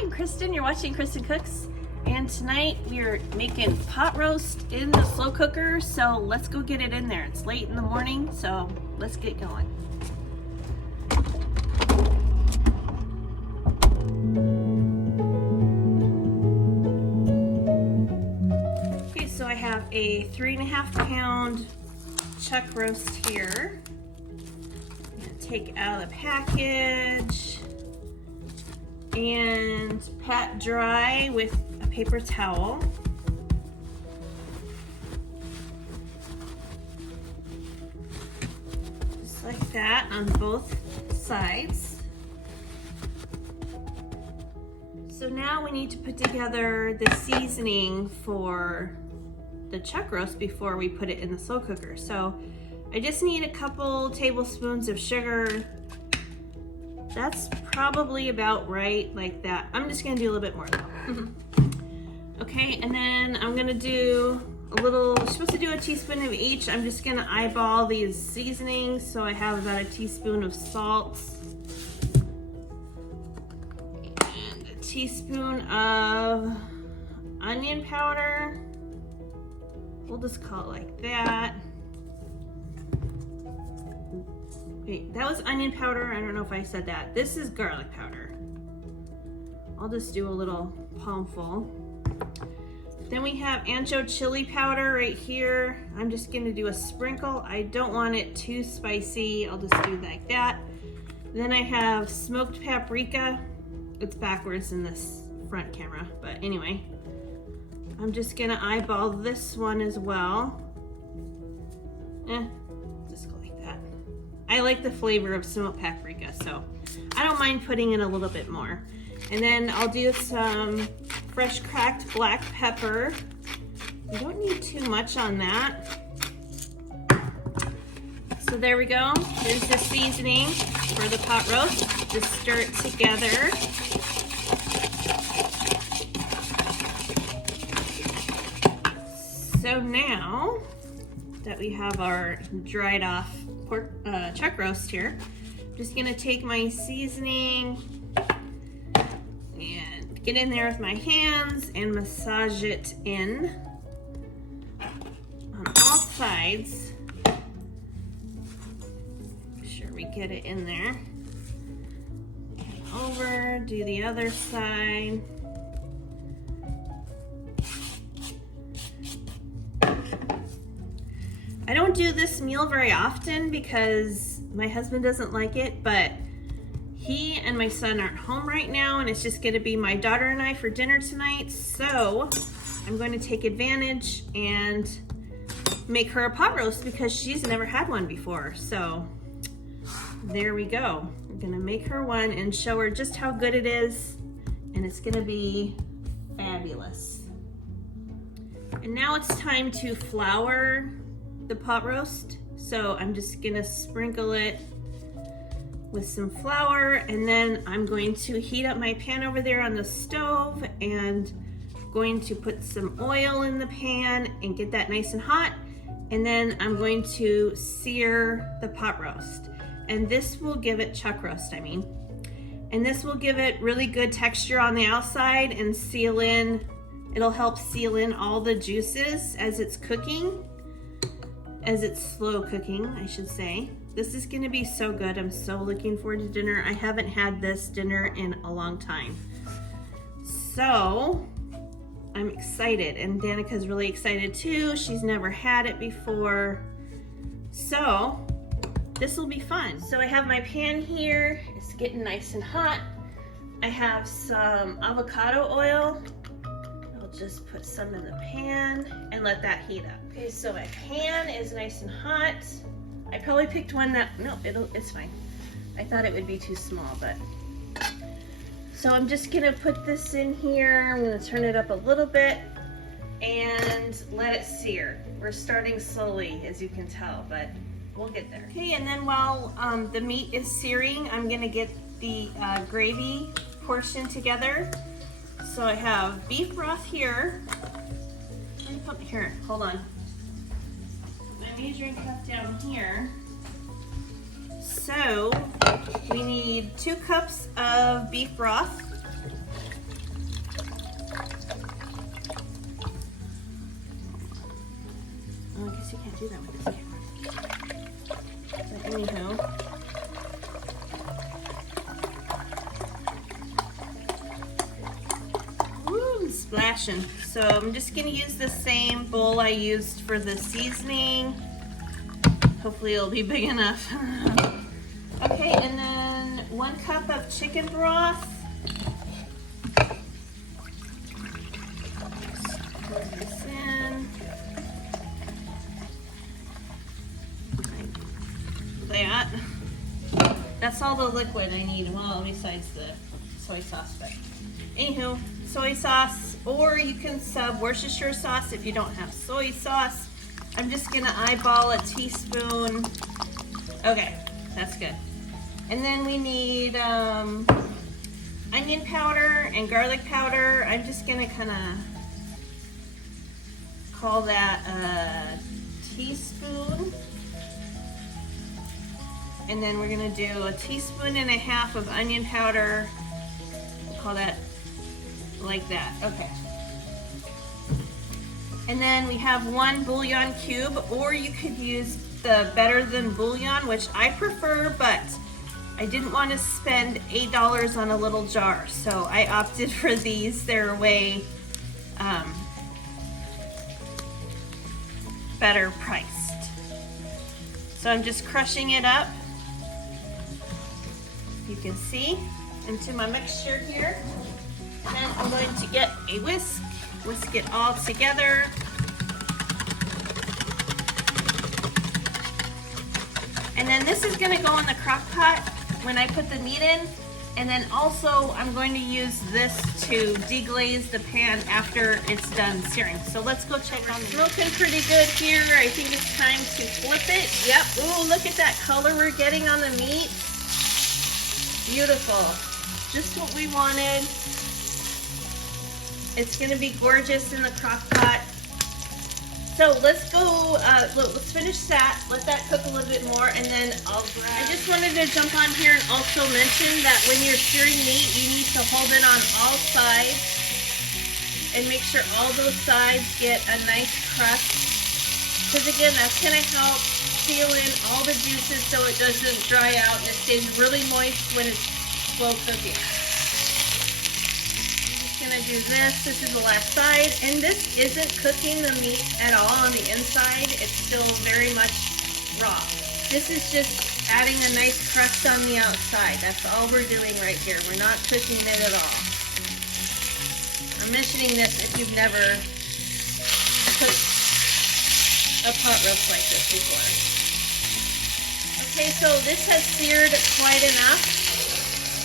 I'm Kristen, you're watching Kristincooks, and tonight we are making pot roast in the slow cooker, so let's go get it in there. It's late in the morning, so let's get going. Okay, so I have a 3.5 pound chuck roast here. I'm gonna take out of the package and pat dry with a paper towel. Just like that on both sides. So now we need to put together the seasoning for the chuck roast before we put it in the slow cooker. So I just need a couple tablespoons of sugar. That's probably about right, like that. I'm just gonna do a little bit more though. Okay, and then I'm gonna do a little, you're supposed to do a teaspoon of each. I'm just gonna eyeball these seasonings. So I have about a teaspoon of salt and a teaspoon of onion powder. We'll just call it like that. Wait, that was onion powder. I don't know if I said that. This is garlic powder. I'll just do a little palmful. Then we have ancho chili powder right here. I'm just gonna do a sprinkle. I don't want it too spicy. I'll just do like that. Then I have smoked paprika. It's backwards in this front camera, but anyway. I'm just gonna eyeball this one as well. Just go like that. I like the flavor of smoked paprika, so I don't mind putting in a little bit more. And then I'll do some fresh cracked black pepper. You don't need too much on that. So there we go. There's the seasoning for the pot roast. Just stir it together. So now that we have our dried off pork chuck roast here, I'm just gonna take my seasoning and get in there with my hands and massage it in on all sides. Make sure we get it in there. Over, do the other side. I don't do this meal very often because my husband doesn't like it, but he and my son aren't home right now, and it's just gonna be my daughter and I for dinner tonight. So I'm going to take advantage and make her a pot roast because she's never had one before. So there we go. I'm gonna make her one and show her just how good it is, and it's gonna be fabulous. And now it's time to flour the pot roast. So I'm just gonna sprinkle it with some flour, and then I'm going to heat up my pan over there on the stove and going to put some oil in the pan and get that nice and hot. And then I'm going to sear the pot roast. And this will give it chuck roast, and this will give it really good texture on the outside and seal in. It'll help seal in all the juices as it's cooking. As it's slow cooking, I should say. This is gonna be so good. I'm so looking forward to dinner. I haven't had this dinner in a long time. So I'm excited, and Danica's really excited too. She's never had it before. So this will be fun. So I have my pan here. It's getting nice and hot. I have some avocado oil. Just put some in the pan and let that heat up. Okay, so my pan is nice and hot. I probably picked one that, no, it's fine. I thought it would be too small, but. So I'm just gonna put this in here. I'm gonna turn it up a little bit and let it sear. We're starting slowly, as you can tell, but we'll get there. Okay, and then while the meat is searing, I'm gonna get the gravy portion together. So I have beef broth here. Here, hold on. My measuring cup down here. So we need 2 cups of beef broth. guess you can't do that with this camera. But anyhow. Woo, splashing. So I'm just gonna use the same bowl I used for the seasoning. Hopefully it'll be big enough. Okay, and then 1 cup of chicken broth. Pour this in. Like that. That's all the liquid I need, well, besides the soy sauce. But anywho, soy sauce, or you can sub Worcestershire sauce if you don't have soy sauce. I'm just gonna eyeball a teaspoon. Okay, that's good. And then we need onion powder and garlic powder. I'm just gonna kind of call that a teaspoon. And then we're gonna do 1.5 teaspoons of onion powder. We'll call that like that, okay. And then we have 1 bouillon cube, or you could use the Better Than Bouillon, which I prefer, but I didn't want to spend $8 on a little jar, so I opted for these. They're way better priced. So I'm just crushing it up, you can see, into my mixture here. And then I'm going to get a whisk it all together. And then this is gonna go in the crock pot when I put the meat in. And then also I'm going to use this to deglaze the pan after it's done searing. So let's go check on the meat. Smoking pretty good here. I think it's time to flip it. Yep, ooh, look at that color we're getting on the meat. Beautiful, just what we wanted. It's gonna be gorgeous in the crock pot. So let's go, let's finish that, let that cook a little bit more, and then I'll grab. I just wanted to jump on here and also mention that when you're searing meat, you need to hold it on all sides and make sure all those sides get a nice crust. Because again, that's gonna help seal in all the juices so it doesn't dry out and it stays really moist when it's slow cooking. Gonna do this is the last side, and this isn't cooking the meat at all on the inside. It's still very much raw. This is just adding a nice crust on the outside. That's all we're doing right here. We're not cooking it at all. I'm mentioning this if you've never cooked a pot roast like this before. Okay, so this has seared quite enough.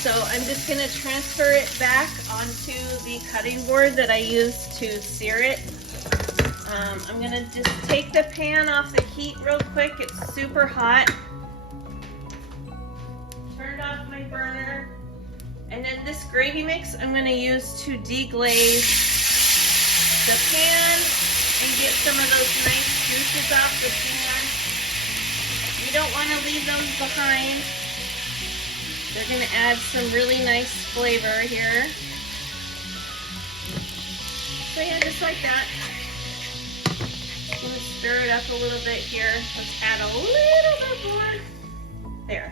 So I'm just going to transfer it back onto the cutting board that I used to sear it. I'm going to just take the pan off the heat real quick. It's super hot. Turned off my burner. And then this gravy mix I'm going to use to deglaze the pan and get some of those nice juices off the pan. You don't want to leave those behind. They're going to add some really nice flavor here. So yeah, just like that. I'm going to stir it up a little bit here. Let's add a little bit more. There.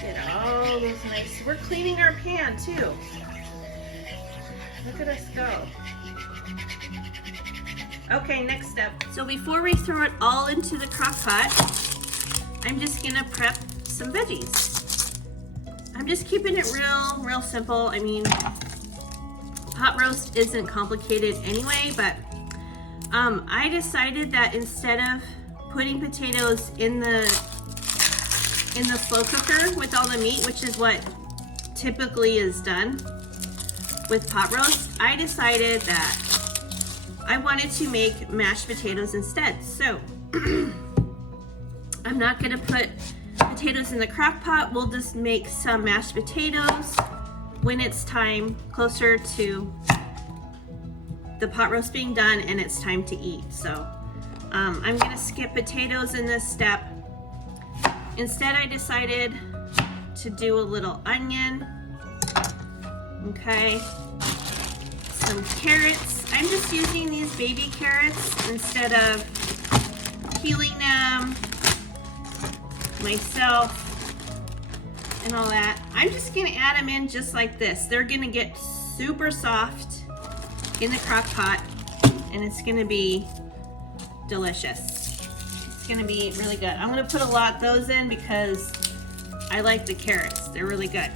Get all those nice. We're cleaning our pan too. Look at us go. Okay, next step. So before we throw it all into the crock pot, I'm just gonna prep some veggies. I'm just keeping it real simple. I mean, pot roast isn't complicated anyway, but I decided that instead of putting potatoes in the slow cooker with all the meat, which is what typically is done with pot roast, I decided that I wanted to make mashed potatoes instead. So I'm not gonna put potatoes in the crock pot. We'll just make some mashed potatoes when it's time, closer to the pot roast being done and it's time to eat. So I'm gonna skip potatoes in this step. Instead, I decided to do a little onion. Okay, some carrots. I'm just using these baby carrots instead of peeling them myself and all that. I'm just gonna add them in just like this. They're gonna get super soft in the crock pot, and it's gonna be delicious. It's gonna be really good. I'm gonna put a lot of those in because I like the carrots. They're really good.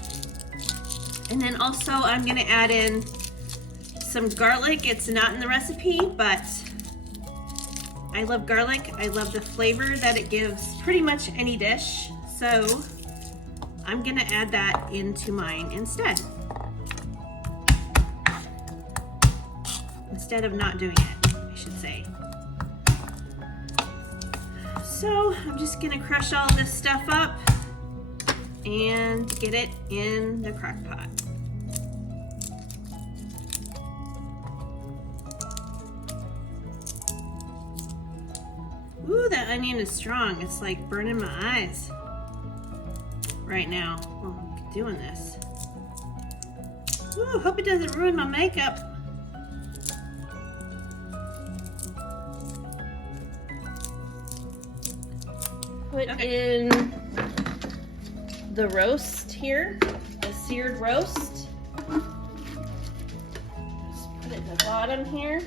And then also I'm gonna add in some garlic. It's not in the recipe, but I love garlic. I love the flavor that it gives pretty much any dish. So I'm gonna add that into mine instead of not doing it, I should say. So I'm just gonna crush all this stuff up and get it in the crock pot. Ooh, that onion is strong. It's like burning my eyes right now while I'm doing this. Ooh, hope it doesn't ruin my makeup. Put in the roast here, the seared roast. Just put it in the bottom here.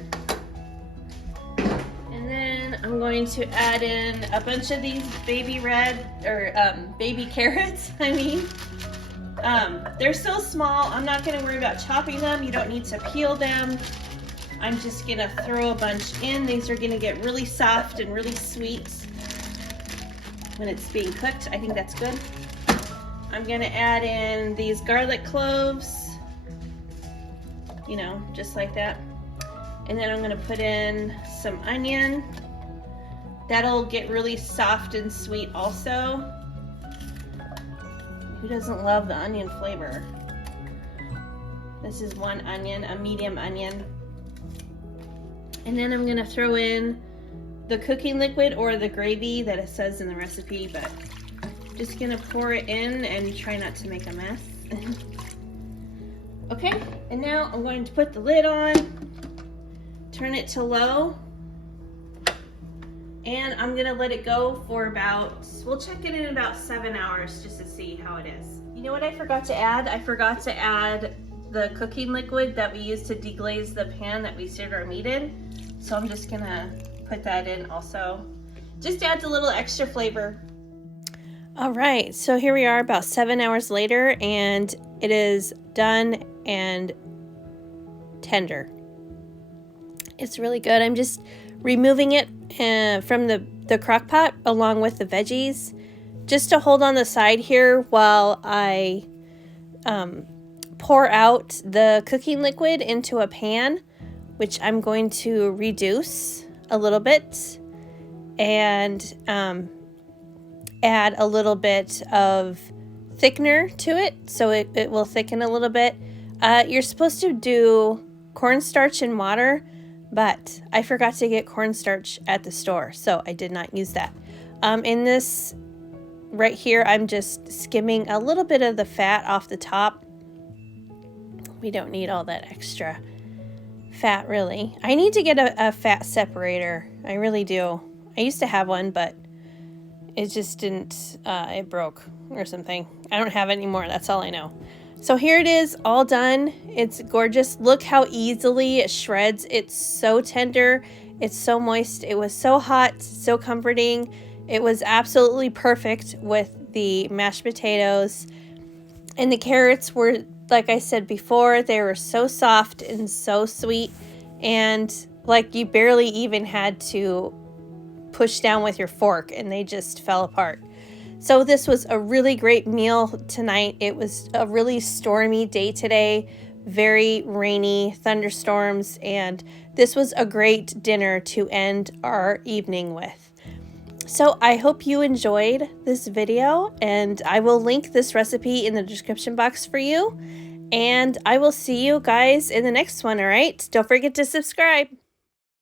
And then I'm going to add in a bunch of these baby baby carrots, I mean. They're so small, I'm not gonna worry about chopping them. You don't need to peel them. I'm just gonna throw a bunch in. These are gonna get really soft and really sweet when it's being cooked. I think that's good. I'm gonna add in these garlic cloves, you know, just like that. And then I'm gonna put in some onion. That'll get really soft and sweet also. Who doesn't love the onion flavor? This is one onion, a medium onion. And then I'm gonna throw in the cooking liquid or the gravy that it says in the recipe, but I'm just gonna pour it in and try not to make a mess. Okay, and now I'm going to put the lid on, turn it to low, and I'm gonna let it go for about, we'll check it in about 7 hours just to see how it is. You know what I forgot to add? I forgot to add the cooking liquid that we use to deglaze the pan that we seared our meat in. So I'm just gonna put that in also. Just adds a little extra flavor. All right, so here we are about 7 hours later, and it is done and tender. It's really good. I'm just removing it from the crock pot along with the veggies, just to hold on the side here while I pour out the cooking liquid into a pan, which I'm going to reduce a little bit and add a little bit of thickener to it so it will thicken a little bit. You're supposed to do cornstarch and water, but I forgot to get cornstarch at the store, so I did not use that. In this right here, I'm just skimming a little bit of the fat off the top. We don't need all that extra fat, really. I need to get a fat separator. I really do. I used to have one, but it just didn't, it broke or something. I don't have it anymore. That's all I know. So here it is, all done. It's gorgeous. Look how easily it shreds. It's so tender. It's so moist. It was so hot, so comforting. It was absolutely perfect with the mashed potatoes. And the carrots were, like I said before, they were so soft and so sweet. And like you barely even had to push down with your fork and they just fell apart. So this was a really great meal tonight. It was a really stormy day today, very rainy, thunderstorms, and this was a great dinner to end our evening with. So I hope you enjoyed this video, and I will link this recipe in the description box for you. And I will see you guys in the next one, all right? Don't forget to subscribe.